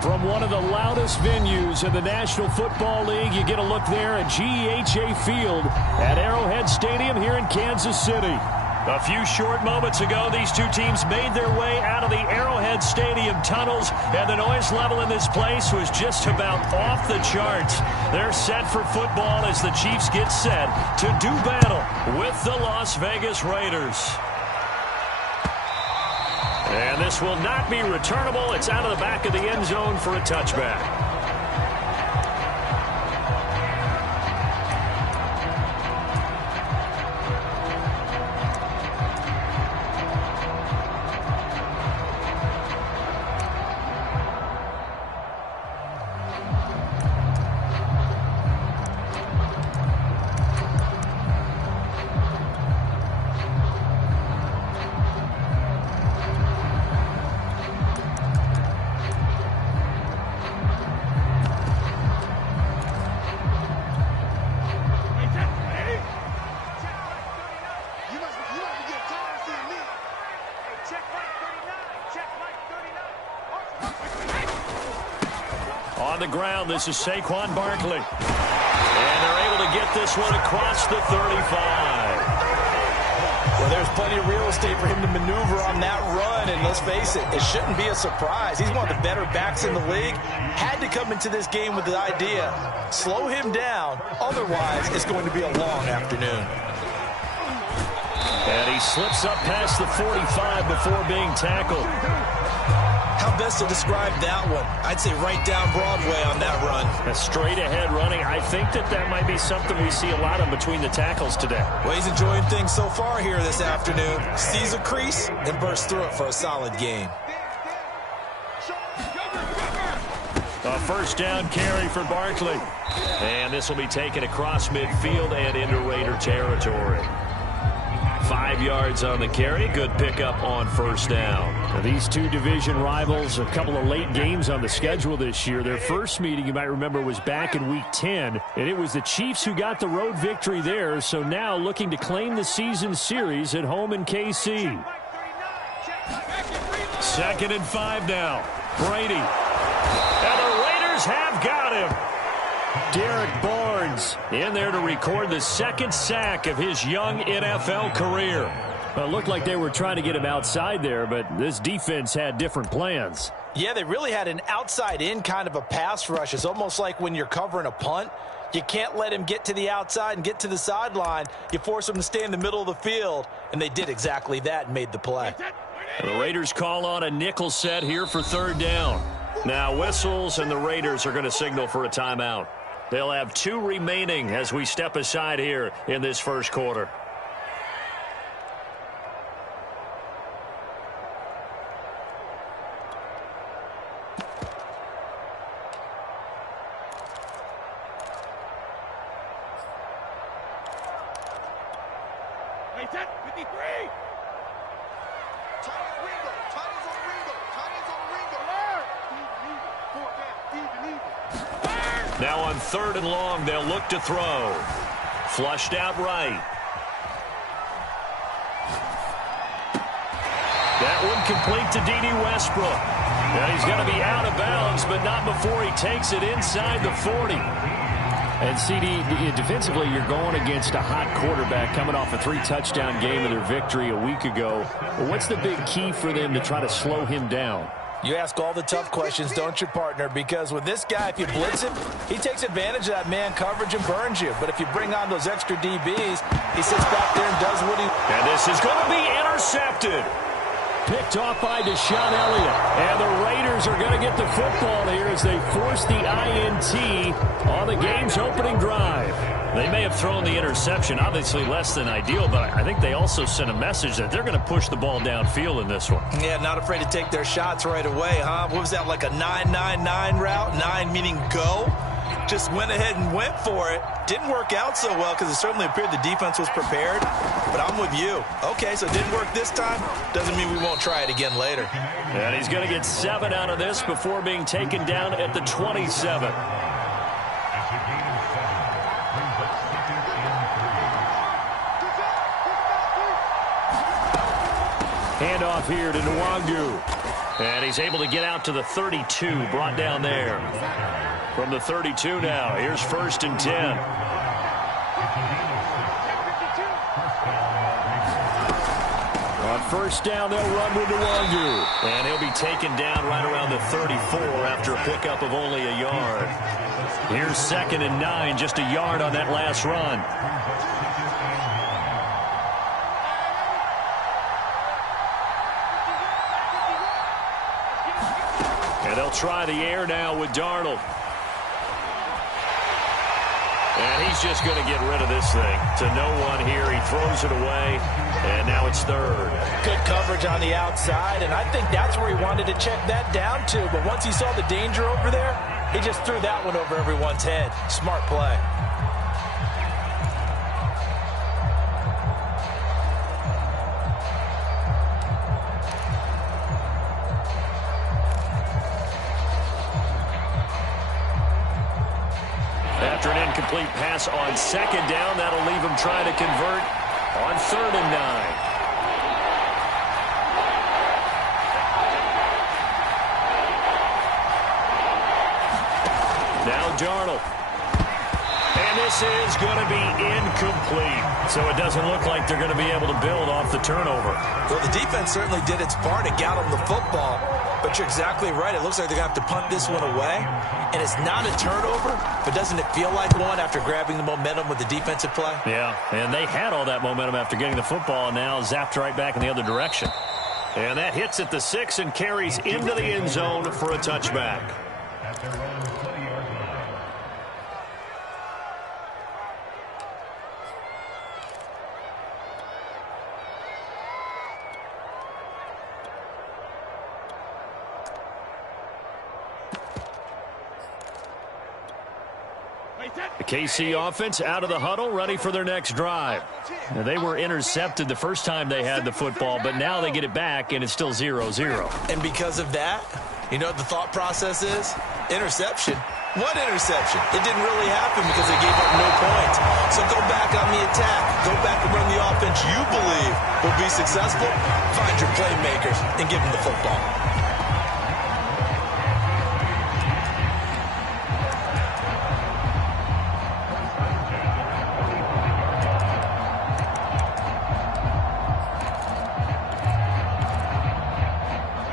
From one of the loudest venues in the National Football League, you get a look there at GEHA Field at Arrowhead Stadium here in Kansas City. A few short moments ago, these two teams made their way out of the Arrowhead Stadium tunnels, and the noise level in this place was just about off the charts. They're set for football as the Chiefs get set to do battle with the Las Vegas Raiders. And this will not be returnable. It's out of the back of the end zone for a touchback. On the ground, this is Saquon Barkley. And they're able to get this one across the 35. Well, there's plenty of real estate for him to maneuver on that run, and let's face it, it shouldn't be a surprise. He's one of the better backs in the league. Had to come into this game with the idea, slow him down, otherwise it's going to be a long afternoon. And he slips up past the 45 before being tackled. How best to describe that one? I'd say right down Broadway on that run. A straight ahead running. I think that might be something we see a lot of between the tackles today. Well, he's enjoying things so far here this afternoon. Sees a crease and bursts through it for a solid game. A first down carry for Barkley. And this will be taken across midfield and into Raider territory. 5 yards on the carry. Good pickup on first down. Now, these two division rivals, a couple of late games on the schedule this year. Their first meeting, you might remember, was back in Week 10, and it was the Chiefs who got the road victory there, so now looking to claim the season series at home in KC. 2nd and 5 now. Brady. And the Raiders have got him. Derek Barnes in there to record the second sack of his young NFL career. Well, it looked like they were trying to get him outside there, but this defense had different plans. Yeah, they really had an outside-in kind of a pass rush. It's almost like when you're covering a punt. You can't let him get to the outside and get to the sideline. You force him to stay in the middle of the field, and they did exactly that and made the play. The Raiders call on a nickel set here for 3rd down. Now whistles, and the Raiders are going to signal for a timeout. They'll have 2 remaining as we step aside here in this first quarter. Now on 3rd and long, they'll look to throw. Flushed out right. That one complete to D.D. Westbrook. Now he's going to be out of bounds, but not before he takes it inside the 40. And CD, defensively, you're going against a hot quarterback coming off a 3-touchdown game of their victory a week ago. Well, what's the big key for them to try to slow him down? You ask all the tough questions, don't you, partner? Because with this guy, if you blitz him, he takes advantage of that man coverage and burns you. But if you bring on those extra DBs, he sits back there and does what he... And this is going to be intercepted. Picked off by Deshaun Elliott. And the Raiders are going to get the football here as they force the INT on the game's opening drive. They may have thrown the interception, obviously less than ideal, but I think they also sent a message that they're going to push the ball downfield in this one. Yeah, not afraid to take their shots right away, huh? What was that, like a 9-9-9 route? 9 meaning go? Just went ahead and went for it. Didn't work out so well because it certainly appeared the defense was prepared. But I'm with you. Okay, so it didn't work this time. Doesn't mean we won't try it again later. And he's going to get 7 out of this before being taken down at the 27. Handoff here to Nwangu. And he's able to get out to the 32, brought down there. From the 32 now, here's 1st and 10. On 1st down, they'll run with Nwangu. And he'll be taken down right around the 34 after a pickup of only a yard. Here's 2nd and 9, just a yard on that last run. And they'll try the air now with Darnold. And he's just going to get rid of this thing to no one here. He throws it away, and now it's 3rd. Good coverage on the outside, and I think that's where he wanted to check that down to. But once he saw the danger over there, he just threw that one over everyone's head. Smart play. After an incomplete pass on 2nd down, that'll leave him trying to convert on 3rd and 9. Now Darnold. And this is going to be incomplete. So it doesn't look like they're going to be able to build off the turnover. Well, the defense certainly did its part to get him the football. But you're exactly right. It looks like they're going to have to punt this one away. And it's not a turnover, but doesn't it feel like one after grabbing the momentum with the defensive play? Yeah, and they had all that momentum after getting the football, and now zapped right back in the other direction. And that hits at the 6 and carries into the end zone for a touchback. The KC offense out of the huddle, ready for their next drive. Now, they were intercepted the first time they had the football, but now they get it back, and it's still 0-0. And because of that, you know what the thought process is? Interception. What interception? It didn't really happen because they gave up no points. So go back on the attack. Go back and run the offense you believe will be successful. Find your playmakers and give them the football.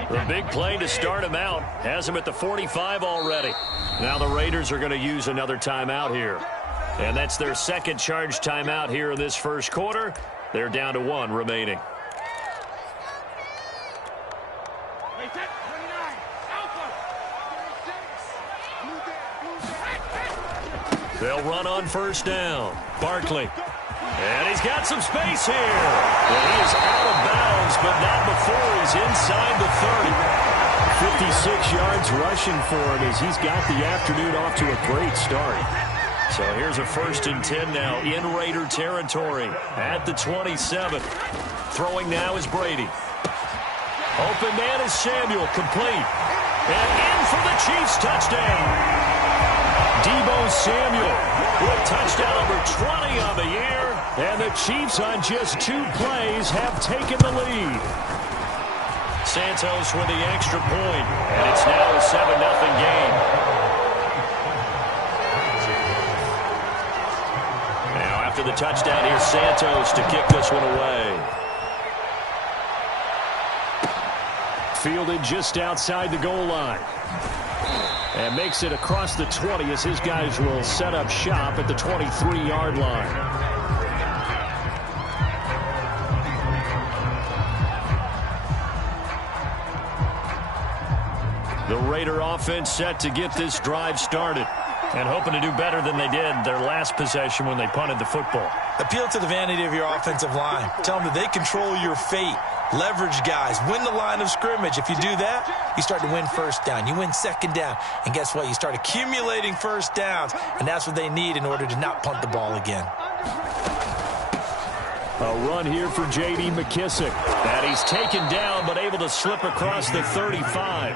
The big play to start him out has him at the 45 already. Now the Raiders are going to use another timeout here. And that's their 2nd charge timeout here in this first quarter. They're down to 1 remaining. They'll run on 1st down. Barkley. And he's got some space here. Well, he is out of bounds, but not before he's inside the 30. 56 yards rushing for him as he's got the afternoon off to a great start. So here's a 1st and 10 now in Raider territory at the 27. Throwing now is Brady. Open man is Samuel, complete. And in for the Chiefs touchdown. Deebo Samuel with touchdown number 20 on the year. And the Chiefs on just 2 plays have taken the lead. Santos with the extra point, and it's now a 7-0 game. Now after the touchdown, here's Santos to kick this one away. Fielded just outside the goal line. And makes it across the 20 as his guys will set up shop at the 23-yard line. The Raider offense set to get this drive started and hoping to do better than they did their last possession when they punted the football. Appeal to the vanity of your offensive line. Tell them that they control your fate. Leverage guys. Win the line of scrimmage. If you do that, you start to win 1st down. You win 2nd down. And guess what? You start accumulating 1st downs. And that's what they need in order to not punt the ball again. A run here for J.D. McKissick. And he's taken down but able to slip across the 35.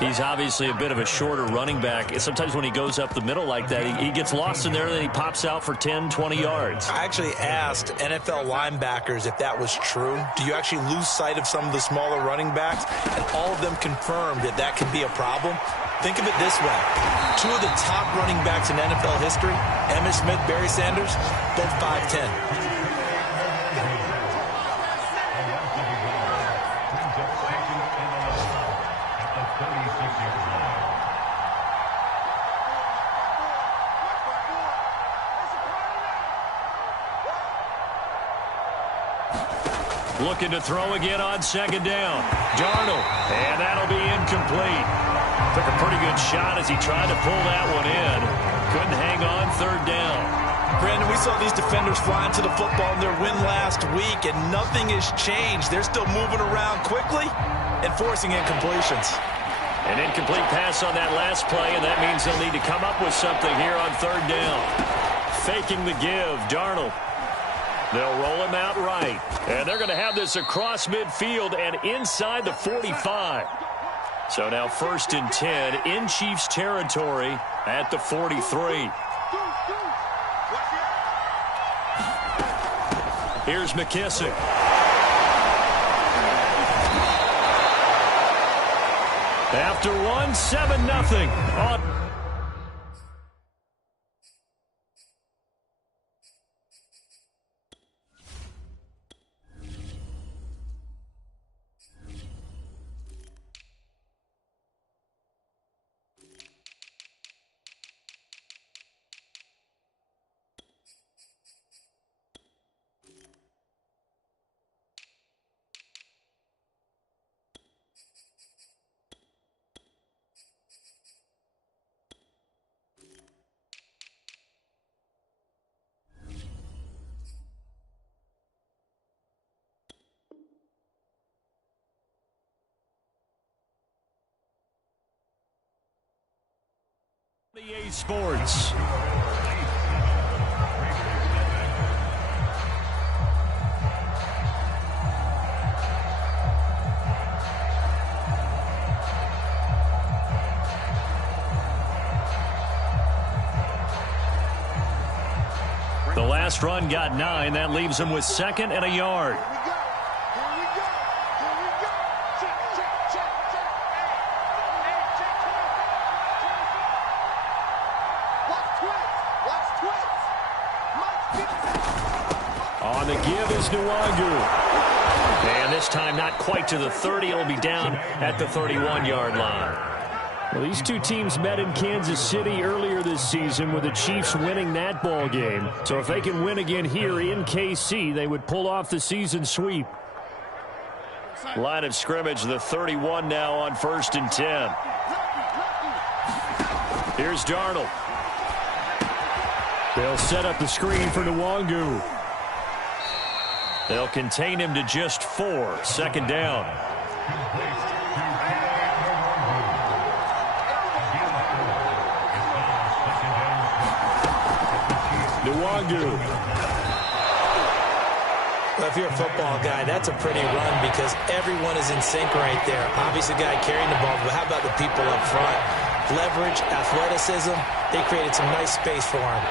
He's obviously a bit of a shorter running back. Sometimes when he goes up the middle like that, he gets lost in there, and then he pops out for 10, 20 yards. I actually asked NFL linebackers if that was true. Do you actually lose sight of some of the smaller running backs? And all of them confirmed that that could be a problem. Think of it this way. Two of the top running backs in NFL history, Emmitt Smith, Barry Sanders, both 5'10". Looking to throw again on second down. Darnold, and that'll be incomplete. Took a pretty good shot as he tried to pull that one in. Couldn't hang on third down. Brandon, we saw these defenders flying to the football in their win last week, and nothing has changed. They're still moving around quickly and forcing incompletions. An incomplete pass on that last play, and that means they'll need to come up with something here on third down. Faking the give, Darnold. They'll roll him out right. And they're going to have this across midfield and inside the 45. So now 1st and 10 in Chiefs territory at the 43. Here's McKissick. After one, 7-0 on. EA Sports. The last run got 9. That leaves him with 2nd and a yard. On the give is Nwangu. And this time not quite to the 30. It'll be down at the 31-yard line. Well, these two teams met in Kansas City earlier this season with the Chiefs winning that ball game. So if they can win again here in KC, they would pull off the season sweep. Line of scrimmage, the 31 now on 1st and 10. Here's Darnold. They'll set up the screen for Nwangu. They'll contain him to just 4. 2nd down. Nwangu. Well, if you're a football guy, that's a pretty run because everyone is in sync right there. Obviously, the guy carrying the ball, but how about the people up front? Leverage, athleticism, they created some nice space for him.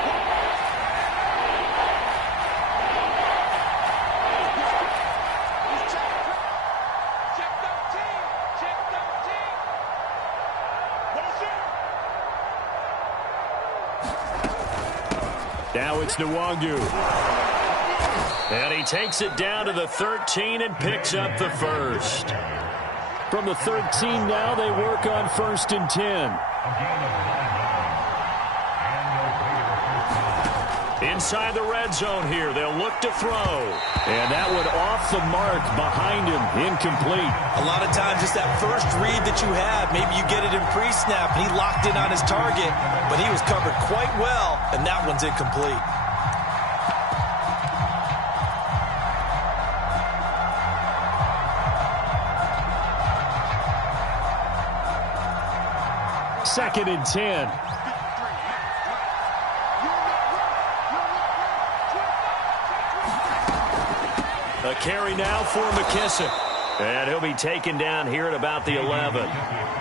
Now it's Nwangu. And he takes it down to the 13 and picks up the 1st. From the 13 now, they work on 1st and 10. Inside the red zone here, they'll look to throw. And that one off the mark behind him, incomplete. A lot of times it's that first read that you have. Maybe you get it in pre-snap, and he locked in on his target, but he was covered quite well, and that one's incomplete. Second and 10. A carry now for McKissick. And he'll be taken down here at about the 11.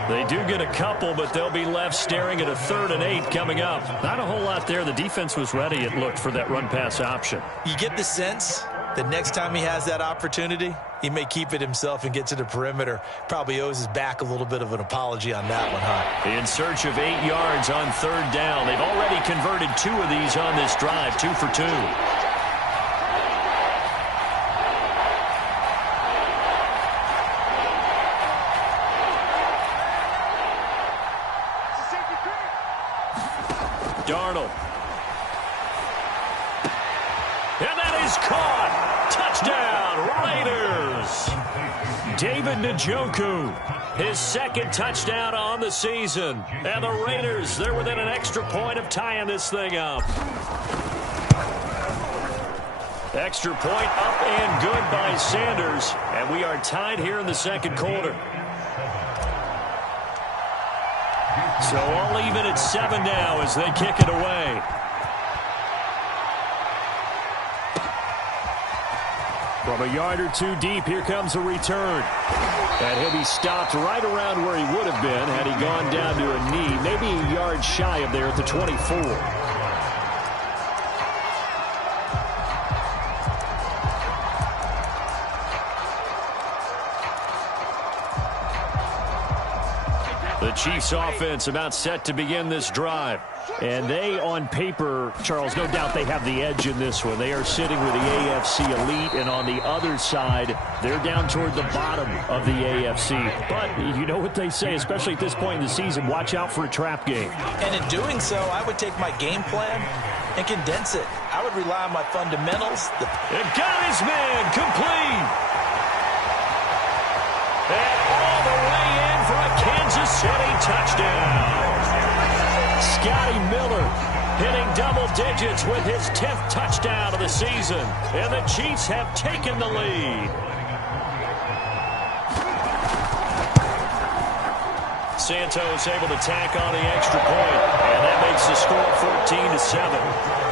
They do get a couple, but they'll be left staring at a 3rd and 8 coming up. Not a whole lot there. The defense was ready, it looked, for that run-pass option. You get the sense that next time he has that opportunity, he may keep it himself and get to the perimeter. Probably owes his back a little bit of an apology on that one, huh? In search of 8 yards on 3rd down. They've already converted 2 of these on this drive, 2 for 2. Darnold. And that is caught. Touchdown, Raiders. David Njoku, his 2nd touchdown on the season. And the Raiders, they're within an extra point of tying this thing up. Extra point up and good by Sanders. And we are tied here in the 2nd quarter. So all even at 7 now as they kick it away. From a yard or 2 deep, here comes a return. And he'll be stopped right around where he would have been had he gone down to a knee, maybe a yard shy of there at the 24. The Chiefs offense about set to begin this drive. And they, on paper, Charles, no doubt they have the edge in this one. They are sitting with the AFC elite, and on the other side, they're down toward the bottom of the AFC. But you know what they say, especially at this point in the season, watch out for a trap game. And in doing so, I would take my game plan and condense it. I would rely on my fundamentals. And got his man complete. And all the way in for a Kansas City touchdown. Scotty Miller hitting double digits with his 10th touchdown of the season. And the Chiefs have taken the lead. Santos able to tack on the extra point. And that makes the score 14-7.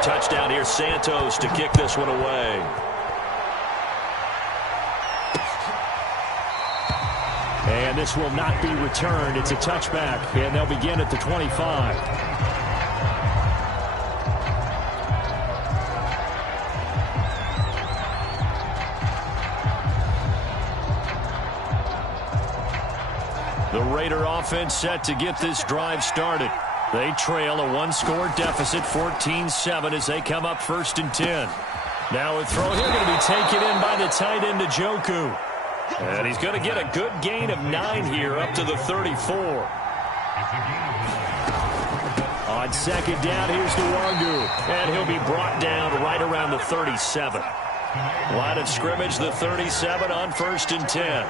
Touchdown here, Santos to kick this one away. And this will not be returned. It's a touchback, and they'll begin at the 25. The Raider offense set to get this drive started. They trail a one-score deficit, 14-7, as they come up 1st and 10. Now a throw here going to be taken in by the tight end, Njoku. And he's going to get a good gain of 9 here up to the 34. On 2nd down, here's Njoku. And he'll be brought down right around the 37. Line of scrimmage, the 37 on 1st and 10.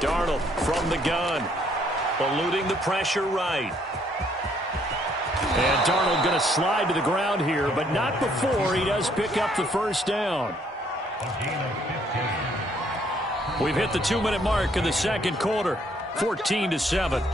Darnold from the gun, eluding the pressure right. And Darnold going to slide to the ground here, but not before he does pick up the 1st down. We've hit the 2-minute mark in the 2nd quarter, 14-7.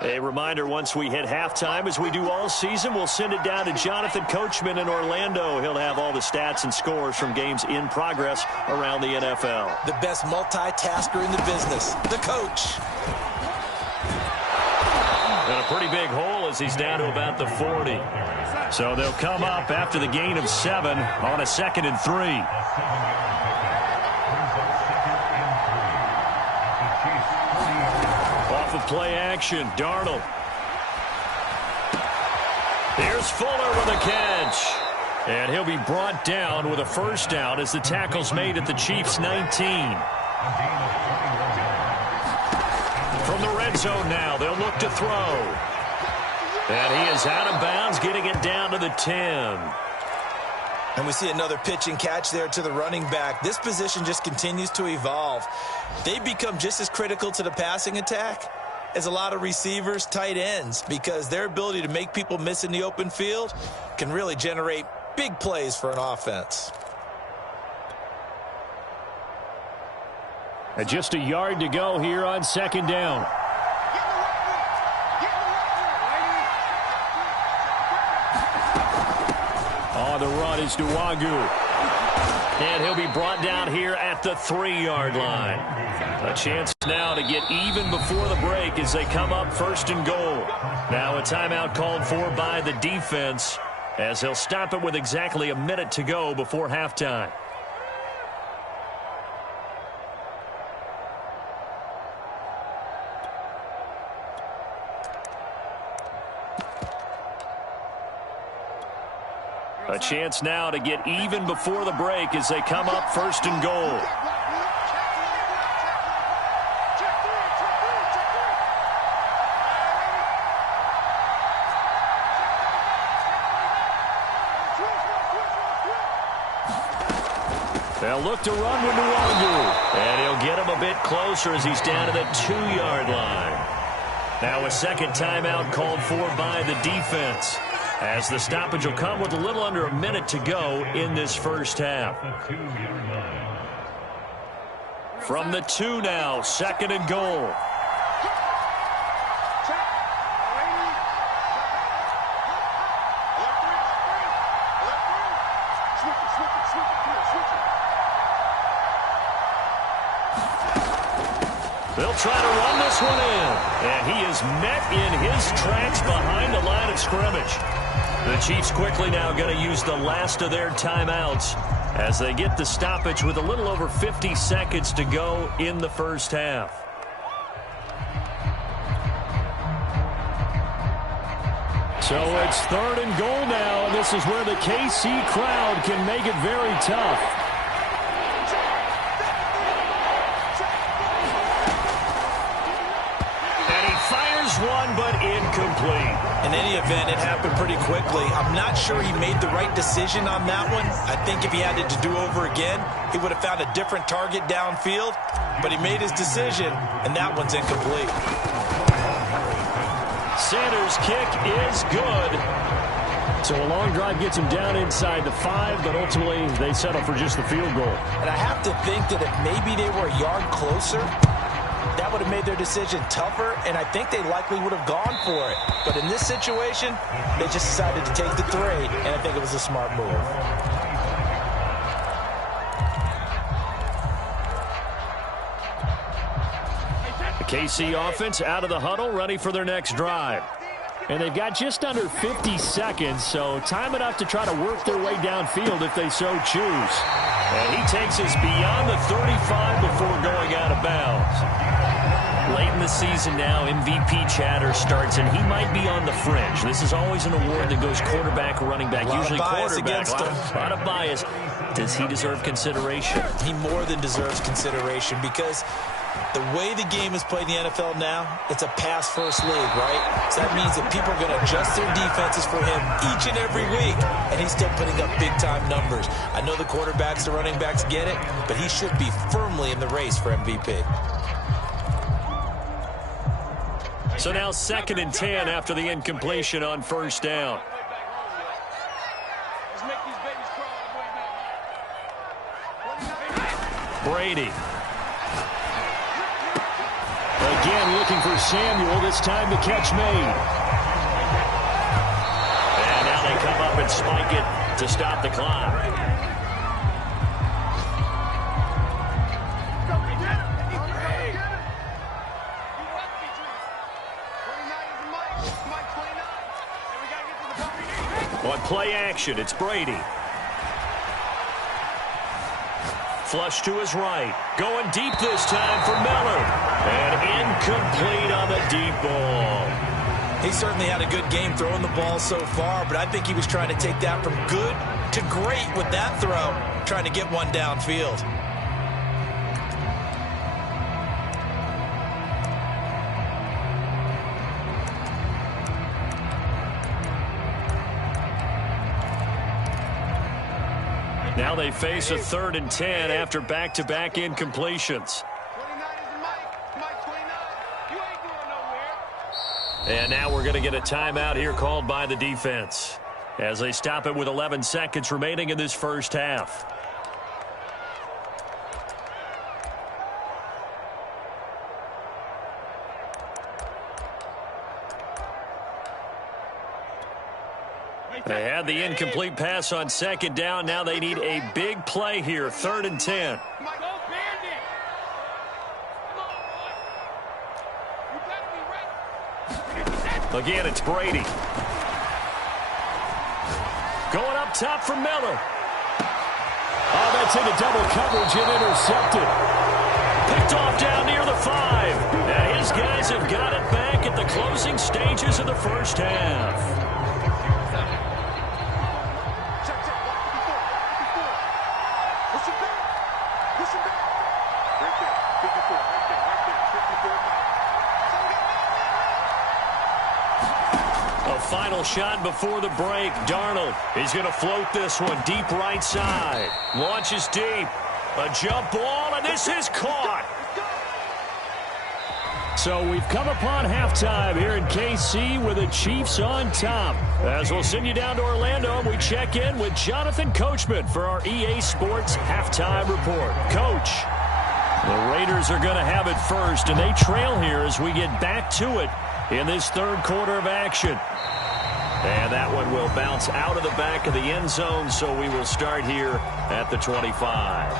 A reminder, once we hit halftime, as we do all season, we'll send it down to Jonathan Coachman in Orlando. He'll have all the stats and scores from games in progress around the NFL. The best multitasker in the business, the coach. And a pretty big hole as he's down to about the 40. So they'll come up after the gain of 7 on a 2nd and 3. Of play action, Darnold. Here's Fuller with a catch. And he'll be brought down with a first down as the tackle's made at the Chiefs' 19. From the red zone now, they'll look to throw. And he is out of bounds, getting it down to the 10. And we see another pitch and catch there to the running back. This position just continues to evolve. They become just as critical to the passing attack as a lot of receivers, tight ends, because their ability to make people miss in the open field can really generate big plays for an offense. And just a yard to go here on second down. On the run is Nwangu. And he'll be brought down here at the 3-yard line. A chance now to get even before the break as they come up first and goal. Now a timeout called for by the defense as they'll stop it with exactly a minute to go before halftime. A chance now to get even before the break as they come up first and goal. They'll look to run with Nwangu. And he'll get him a bit closer as he's down to the 2-yard line. Now a second timeout called for by the defense, as the stoppage will come with a little under a minute to go in this first half. From the 2 now, second and goal. They'll try to run this one in, and he is met in his tracks behind the line of scrimmage. The Chiefs quickly now going to use the last of their timeouts as they get the stoppage with a little over 50 seconds to go in the first half. So it's third and goal now, and this is where the KC crowd can make it very tough. One, but incomplete. In any event, it happened pretty quickly. I'm not sure he made the right decision on that one. I think if he had it to do over again, he would have found a different target downfield, but he made his decision, and that one's incomplete. Sanders' kick is good. So a long drive gets him down inside the 5, but ultimately they settle for just the field goal. And I have to think that if maybe they were a yard closer, that would have made their decision tougher, and I think they likely would have gone for it. But in this situation, they just decided to take the 3, and I think it was a smart move. The KC offense out of the huddle, ready for their next drive. And they've got just under 50 seconds, so time enough to try to work their way downfield if they so choose. And he takes us beyond the 35 before going out of bounds. Late in the season now, MVP chatter starts, and he might be on the fringe. This is always an award that goes quarterback, running back, usually quarterback. A lot of bias. Does he deserve consideration? He more than deserves consideration because the way the game is played in the NFL now, it's a pass-first league, right? So that means that people are going to adjust their defenses for him each and every week, and he's still putting up big-time numbers. I know the quarterbacks, the running backs get it, but he should be firmly in the race for MVP. So now 2nd and 10 after the incompletion on first down. Brady. Again looking for Samuel, this time the catch made. And now they come up and spike it to stop the clock. On play action, it's Brady. Flush to his right. Going deep this time for Miller. And incomplete on the deep ball. He certainly had a good game throwing the ball so far, but I think he was trying to take that from good you great with that throw, trying to get one downfield. Now they face a 3rd and 10 after back-to-back incompletions. And now we're going to get a timeout here called by the defense as they stop it with 11 seconds remaining in this first half. They had the incomplete pass on 2nd down. Now they need a big play here, 3rd and 10. Again, it's Brady. Going up top for Miller. Oh, that's into double coverage and intercepted. Picked off down near the 5. Now his guys have got it back at the closing stages of the first half. Final shot before the break. Darnold, he's going to float this one deep right side. Launches deep. A jump ball, and this is caught. So we've come upon halftime here in KC with the Chiefs on top. As we'll send you down to Orlando, we check in with Jonathan Coachman for our EA Sports Halftime Report. Coach, the Raiders are going to have it first, and they trail here as we get back to it in this 3rd quarter of action. And that one will bounce out of the back of the end zone, so we will start here at the 25.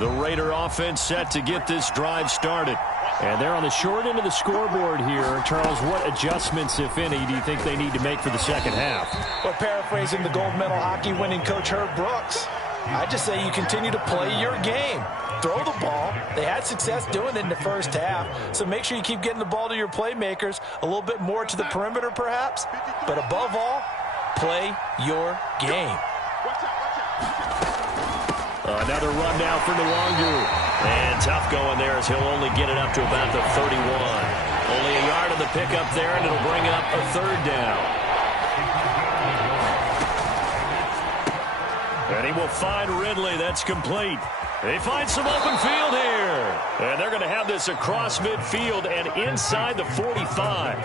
The Raider offense set to get this drive started. And they're on the short end of the scoreboard here. Charles, what adjustments, if any, do you think they need to make for the second half? Well, paraphrasing the gold medal hockey winning coach Herb Brooks, I just say you continue to play your game. Throw the ball. They had success doing it in the first half, so make sure you keep getting the ball to your playmakers, a little bit more to the perimeter perhaps, but above all, play your game. Another run now for Nwangu. And tough going there as he'll only get it up to about the 31. Only a yard of the pickup there, and it'll bring up a 3rd down. And he will find Ridley. That's complete. They find some open field here. And they're going to have this across midfield and inside the 45.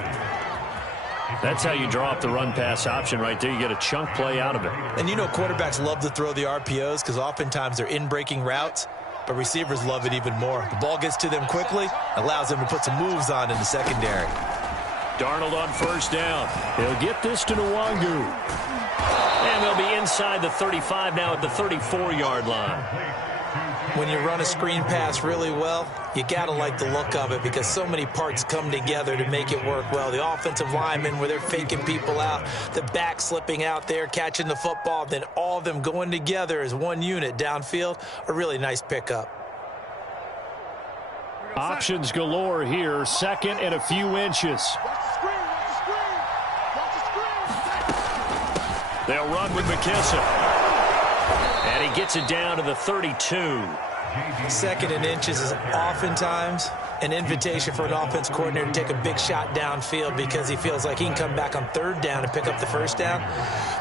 That's how you draw up the run-pass option right there. You get a chunk play out of it. And you know quarterbacks love to throw the RPOs because oftentimes they're in-breaking routes, but receivers love it even more. The ball gets to them quickly, allows them to put some moves on in the secondary. Darnold on 1st down. He'll get this to Nwangu. And they'll be inside the 35 now at the 34-yard line. When you run a screen pass really well, you got to like the look of it because so many parts come together to make it work well. The offensive linemen, where they're faking people out, the back slipping out there, catching the football, then all of them going together as one unit downfield, a really nice pickup. Options galore here, 2nd and a few inches. They'll run with McKissick. And he gets it down to the 32. 2nd and inches is oftentimes an invitation for an offense coordinator to take a big shot downfield because he feels like he can come back on 3rd down and pick up the 1st down.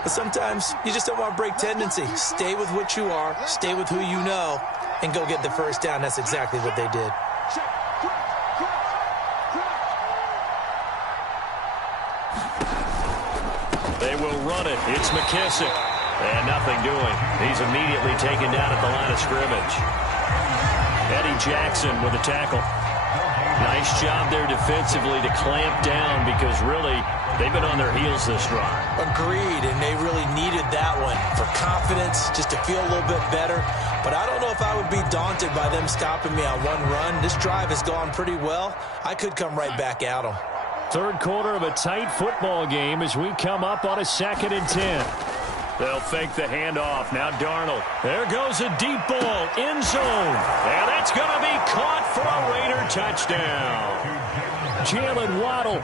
But sometimes you just don't want to break tendency. Stay with what you are, stay with who you know, and go get the 1st down. That's exactly what they did. They will run it. It's McKissick. And nothing doing. He's immediately taken down at the line of scrimmage. Eddie Jackson with a tackle. Nice job there defensively to clamp down because really they've been on their heels this drive. Agreed, and they really needed that one for confidence, just to feel a little bit better. But I don't know if I would be daunted by them stopping me on one run. This drive has gone pretty well. I could come right back at them. 3rd quarter of a tight football game as we come up on a 2nd and 10. They'll fake the handoff. Now Darnold. There goes a deep ball. End zone. And that's going to be caught for a Raider touchdown. Jalen Waddle,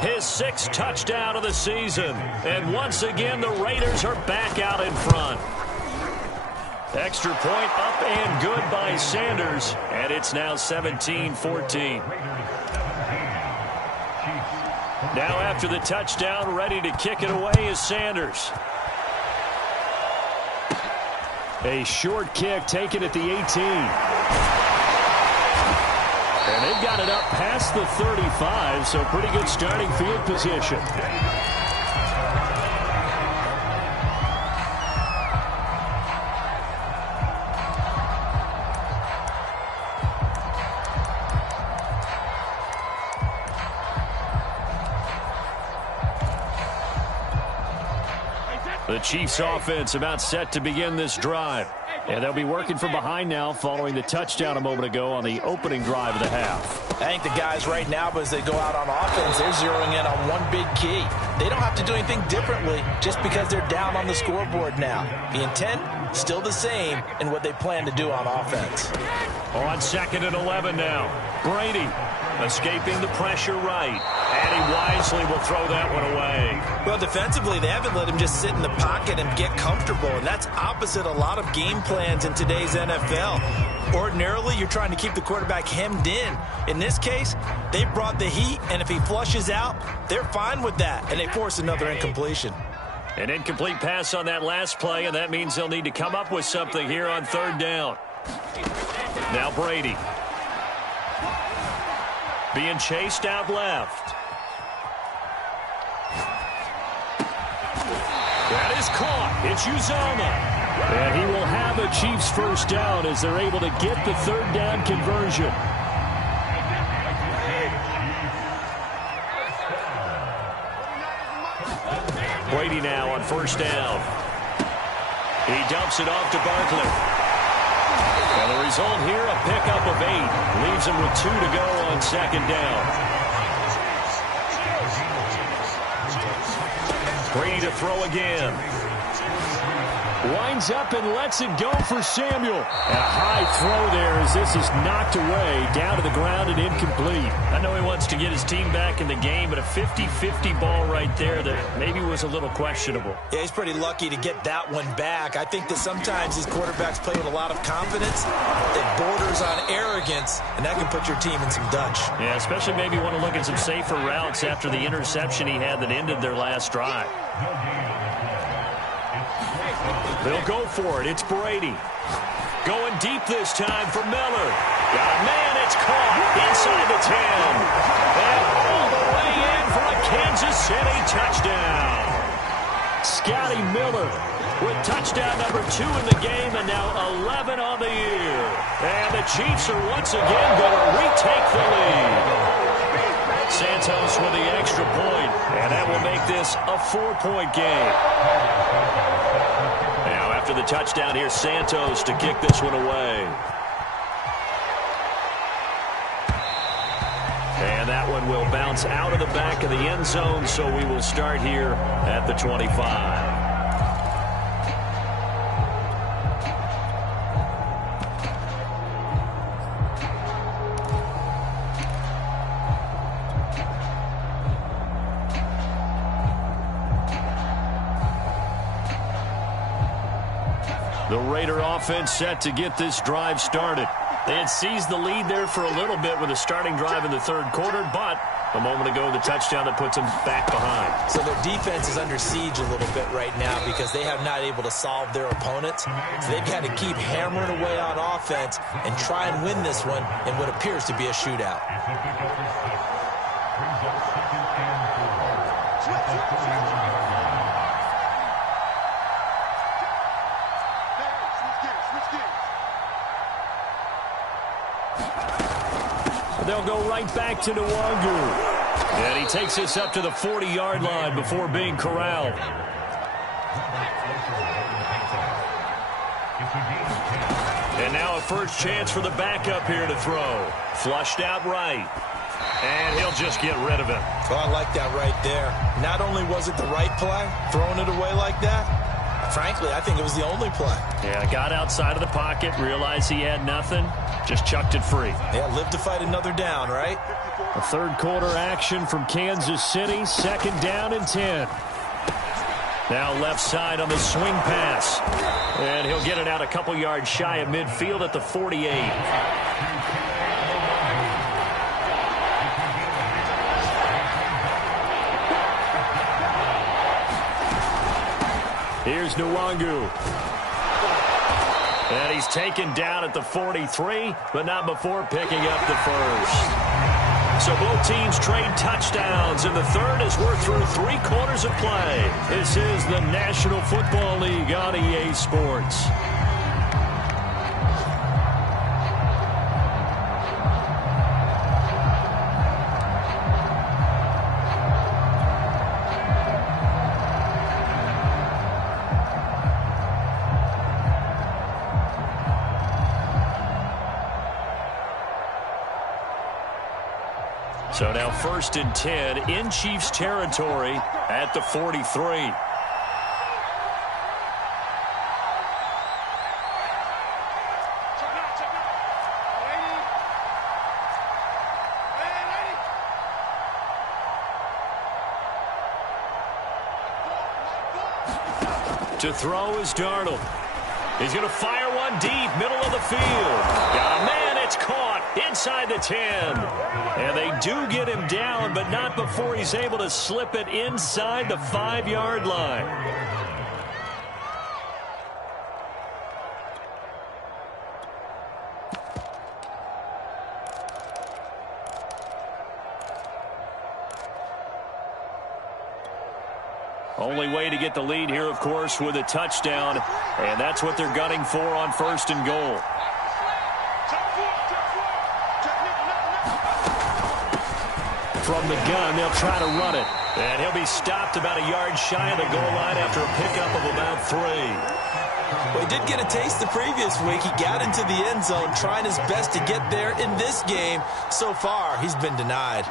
his 6th touchdown of the season. And once again, the Raiders are back out in front. Extra point up and good by Sanders, and it's now 17-14. Now after the touchdown, ready to kick it away is Sanders. A short kick taken at the 18. And they've got it up past the 35, so pretty good starting field position. The Chiefs offense about set to begin this drive. And they'll be working from behind now following the touchdown a moment ago on the opening drive of the half. I think the guys right now, as they go out on offense, they're zeroing in on one big key. They don't have to do anything differently just because they're down on the scoreboard now. The intent, still the same in what they plan to do on offense. On 2nd and 11 now. Brady escaping the pressure right. And he wisely will throw that one away. Well, defensively, they haven't let him just sit in the pocket and get comfortable, and that's opposite a lot of game plans in today's NFL. Ordinarily, you're trying to keep the quarterback hemmed in. In this case, they brought the heat, and if he flushes out, they're fine with that, and they force another incompletion. An incomplete pass on that last play, and that means they'll need to come up with something here on 3rd down. Now Brady. Being chased out left. That is caught. It's Uzomah. And he will have a Chiefs 1st down as they're able to get the 3rd down conversion. Brady now on 1st down. He dumps it off to Barkley. And the result here, a pickup of 8. Leaves him with 2 to go on 2nd down. Brady to throw again. Winds up and lets it go for Samuel. And a high throw there as this is knocked away, down to the ground and incomplete. I know he wants to get his team back in the game, but a 50-50 ball right there that maybe was a little questionable. Yeah, he's pretty lucky to get that one back. I think that sometimes these quarterbacks play with a lot of confidence that borders on arrogance, and that can put your team in some dutch. Yeah, especially maybe want to look at some safer routes after the interception he had that ended their last drive. They'll go for it. It's Brady. Going deep this time for Miller. Got a man. It's caught inside the 10. And all the way in for a Kansas City touchdown. Scotty Miller with touchdown number 2 in the game and now 11 on the year. And the Chiefs are once again going to retake the lead. Santos with the extra point, and that will make this a 4-point game. Now after the touchdown, here's Santos to kick this one away. And that one will bounce out of the back of the end zone, so we will start here at the 25. The Raider offense set to get this drive started. They had seized the lead there for a little bit with a starting drive in the 3rd quarter, but a moment ago, the touchdown that puts them back behind. So their defense is under siege a little bit right now because they have not able to solve their opponents. So they've got to keep hammering away on offense and try and win this one in what appears to be a shootout. They'll go right back to Nwangu. And he takes this up to the 40-yard line before being corralled. And now a first chance for the backup here to throw. Flushed out right. And he'll just get rid of it. Well, I like that right there. Not only was it the right play, throwing it away like that, frankly, I think it was the only play. Yeah, got outside of the pocket, realized he had nothing, just chucked it free. Yeah, live to fight another down, right? A third quarter action from Kansas City. 2nd down and 10. Now left side on the swing pass. And he'll get it out a couple yards shy of midfield at the 48. Here's Nwangu. And he's taken down at the 43, but not before picking up the first. So both teams trade touchdowns, and the third as we're through 3 quarters of play. This is the National Football League on EA Sports. So now 1st and 10 in Chiefs territory at the 43. To throw is Darnold. He's going to fire one deep, middle of the field. Got a man, it's caught inside the 10. And they do get him down, but not before he's able to slip it inside the 5-yard line. Only way to get the lead here, of course, with a touchdown, and that's what they're gunning for on 1st and goal. From the gun, they'll try to run it. And he'll be stopped about a yard shy of the goal line after a pickup of about 3. Well, he did get a taste the previous week. He got into the end zone trying his best to get there in this game. So far, he's been denied.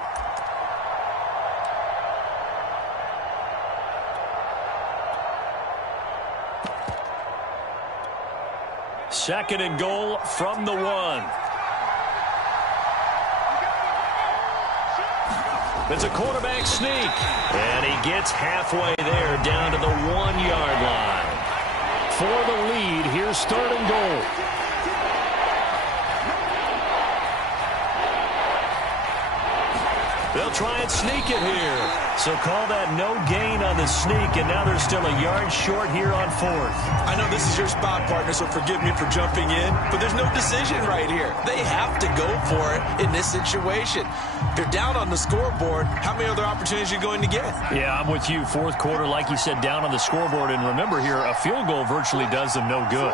Second and goal from the 1. It's a quarterback sneak. And he gets halfway there down to the 1-yard line. For the lead, here's 3rd and goal. They'll try and sneak it here. So call that no gain on the sneak, and now they're still a yard short here on 4th. I know this is your spot, partner, so forgive me for jumping in, but there's no decision right here. They have to go for it in this situation. They're down on the scoreboard. How many other opportunities are you going to get? Yeah, I'm with you. 4th quarter, like you said, down on the scoreboard. And remember here, a field goal virtually does them no good.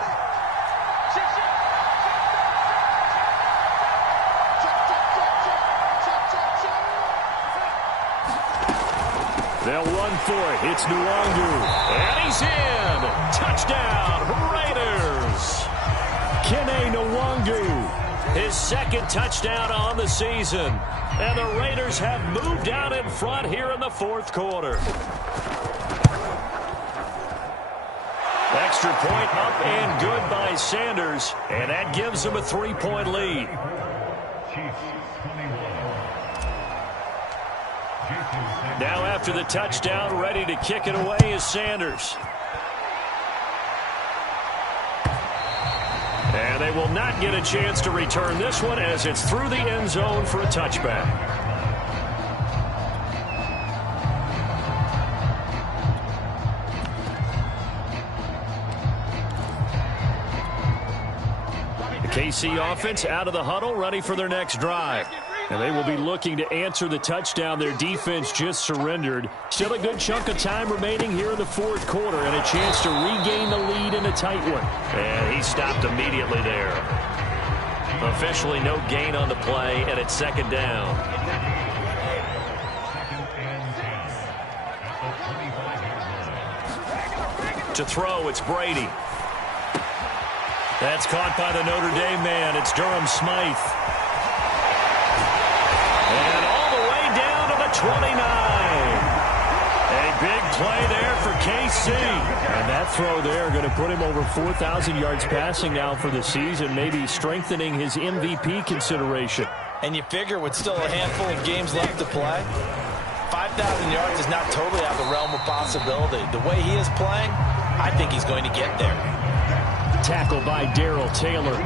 They'll run for it. It's Nwangu. And he's in. Touchdown, Raiders. Kene Nwangu. His 2nd touchdown on the season. And the Raiders have moved out in front here in the 4th quarter. Extra point up and good by Sanders. And that gives them a 3-point lead. Now after the touchdown, ready to kick it away is Sanders. And they will not get a chance to return this one as it's through the end zone for a touchback. The KC offense out of the huddle, ready for their next drive. And they will be looking to answer the touchdown their defense just surrendered. Still a good chunk of time remaining here in the 4th quarter and a chance to regain the lead in a tight one. And he stopped immediately there. Officially no gain on the play, and it's 2nd down. To throw, it's Brady. That's caught by the Notre Dame man. It's Durham Smythe. And all the way down to the 29. A big play there for KC. And that throw there going to put him over 4,000 yards passing now for the season, maybe strengthening his MVP consideration. And you figure with still a handful of games left to play, 5,000 yards is not totally out of the realm of possibility. The way he is playing, I think he's going to get there. Tackled by Darrell Taylor.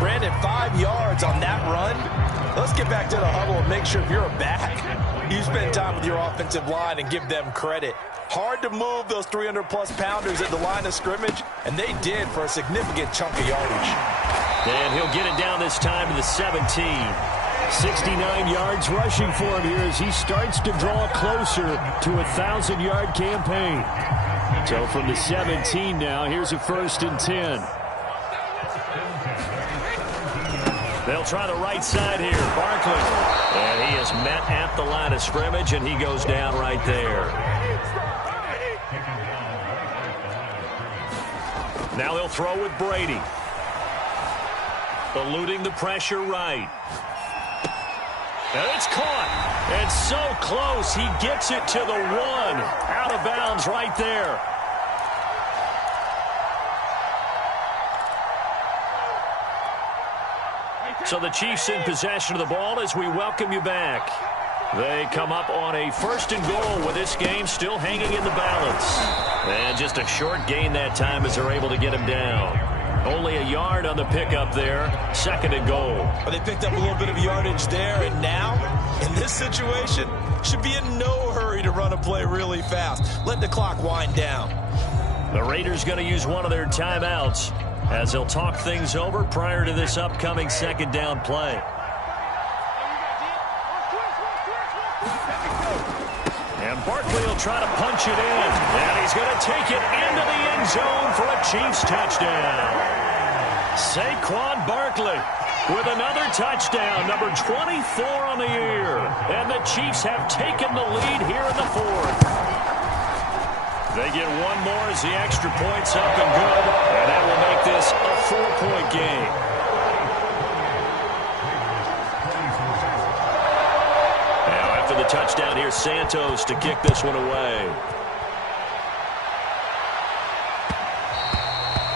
Brandon, 5 yards on that run. Let's get back to the huddle and make sure if you're a back, you spend time with your offensive line and give them credit. Hard to move those 300-plus pounders at the line of scrimmage, and they did for a significant chunk of yardage. And he'll get it down this time to the 17. 69 yards rushing for him here as he starts to draw closer to a 1,000-yard campaign. So from the 17 now, here's a 1st and 10. They'll try the right side here. Barkley. And he is met at the line of scrimmage, and he goes down right there. Now they'll throw with Brady. Eluding the pressure right. And it's caught. And so close. He gets it to the 1. Out of bounds right there. So the Chiefs in possession of the ball as we welcome you back. They come up on a 1st and goal with this game still hanging in the balance. And just a short gain that time as they're able to get him down. Only a yard on the pickup there. 2nd and goal. Well, they picked up a little bit of yardage there, and now, in this situation, should be in no hurry to run a play really fast. Let the clock wind down. The Raiders going to use one of their timeouts as they'll talk things over prior to this upcoming 2nd down play. And Barkley will try to punch it in. And he's going to take it into the end zone for a Chiefs touchdown. Saquon Barkley with another touchdown, number 24 on the year. And the Chiefs have taken the lead here in the 4th. They get one more as the extra point's up and good. And that will make this a 4-point game. Now after the touchdown, here's Santos to kick this one away.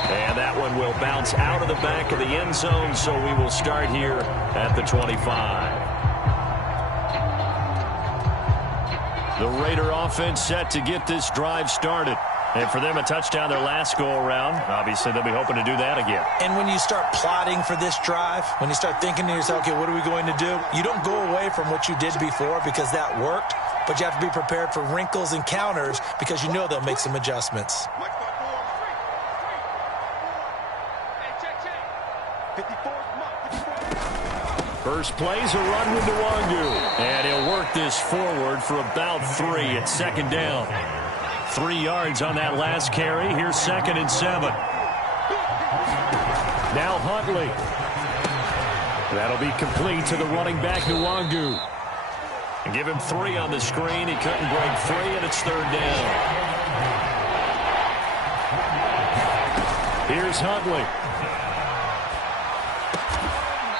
And that one will bounce out of the back of the end zone, so we will start here at the 25. The Raider offense set to get this drive started. And for them, a touchdown their last go-around. Obviously, they'll be hoping to do that again. And when you start plotting for this drive, when you start thinking to yourself, okay, what are we going to do? You don't go away from what you did before because that worked, but you have to be prepared for wrinkles and counters because you know they'll make some adjustments. First play's a run with Nwangu. And he'll work this forward for about 3 at 2nd down. 3 yards on that last carry. Here's 2nd and 7. Now Huntley. That'll be complete to the running back, Nwangu. And give him 3 on the screen. He couldn't break free, and it's 3rd down. Here's Huntley.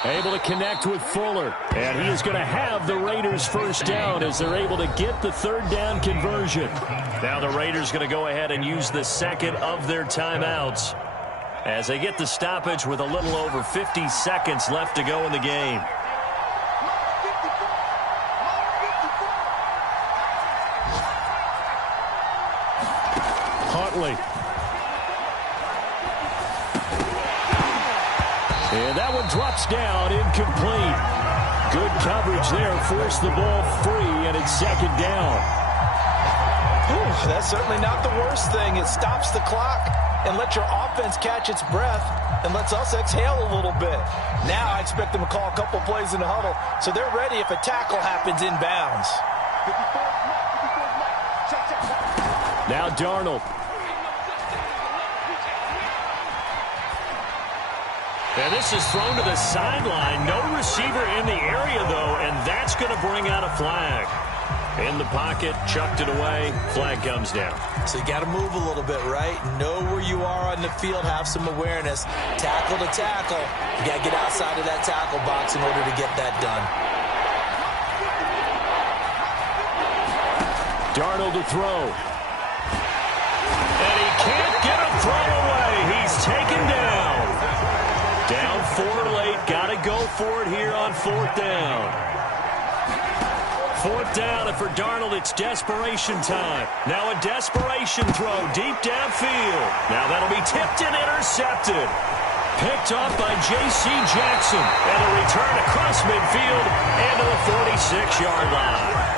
Able to connect with Fuller. And he is going to have the Raiders' 1st down as they're able to get the 3rd down conversion. Now the Raiders going to go ahead and use the 2nd of their timeouts as they get the stoppage with a little over 50 seconds left to go in the game. Huntley. And that one drops down, incomplete. Good coverage there, forced the ball free, and it's 2nd down. That's certainly not the worst thing. It stops the clock and lets your offense catch its breath and lets us exhale a little bit. Now I expect them to call a couple plays in the huddle so they're ready if a tackle happens inbounds. Now Darnold. And this is thrown to the sideline. No receiver in the area, though, and that's going to bring out a flag. In the pocket, chucked it away, flag comes down. So you got to move a little bit, right? Know where you are on the field, have some awareness. Tackle to tackle. You got to get outside of that tackle box in order to get that done. Darnold to throw. And he can't get a throw away. He's taken down. Down 4 late, got to go for it here on 4th down. 4th down, and for Darnold, it's desperation time. Now a desperation throw deep downfield. Now that'll be tipped and intercepted. Picked off by J.C. Jackson. And a return across midfield and to the 46-yard line.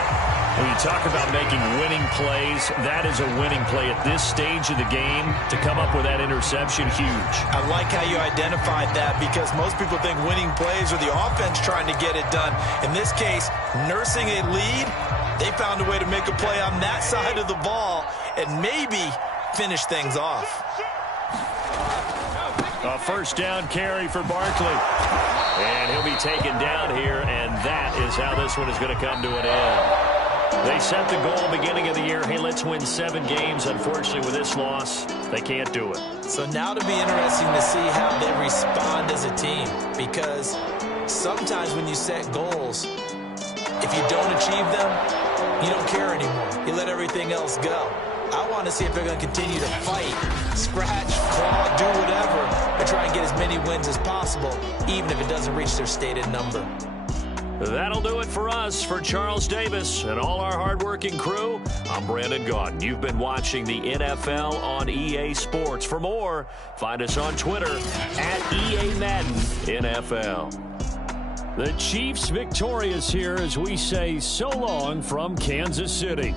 When you talk about making winning plays, that is a winning play at this stage of the game. To come up with that interception, huge. I like how you identified that, because most people think winning plays are the offense trying to get it done. In this case, nursing a lead, they found a way to make a play on that side of the ball and maybe finish things off. A 1st down carry for Barkley. And he'll be taken down here, and that is how this one is going to come to an end. They set the goal beginning of the year, hey, let's win 7 games. Unfortunately, with this loss, they can't do it. So now to be interesting to see how they respond as a team, because sometimes when you set goals, if you don't achieve them, you don't care anymore. You let everything else go. I want to see if they're going to continue to fight, scratch, claw, do whatever, to try and get as many wins as possible, even if it doesn't reach their stated number. That'll do it for us. For Charles Davis and all our hardworking crew, I'm Brandon Gaudin. You've been watching the NFL on EA Sports. For more, find us on Twitter at EA Madden NFL. The Chiefs victorious here as we say so long from Kansas City.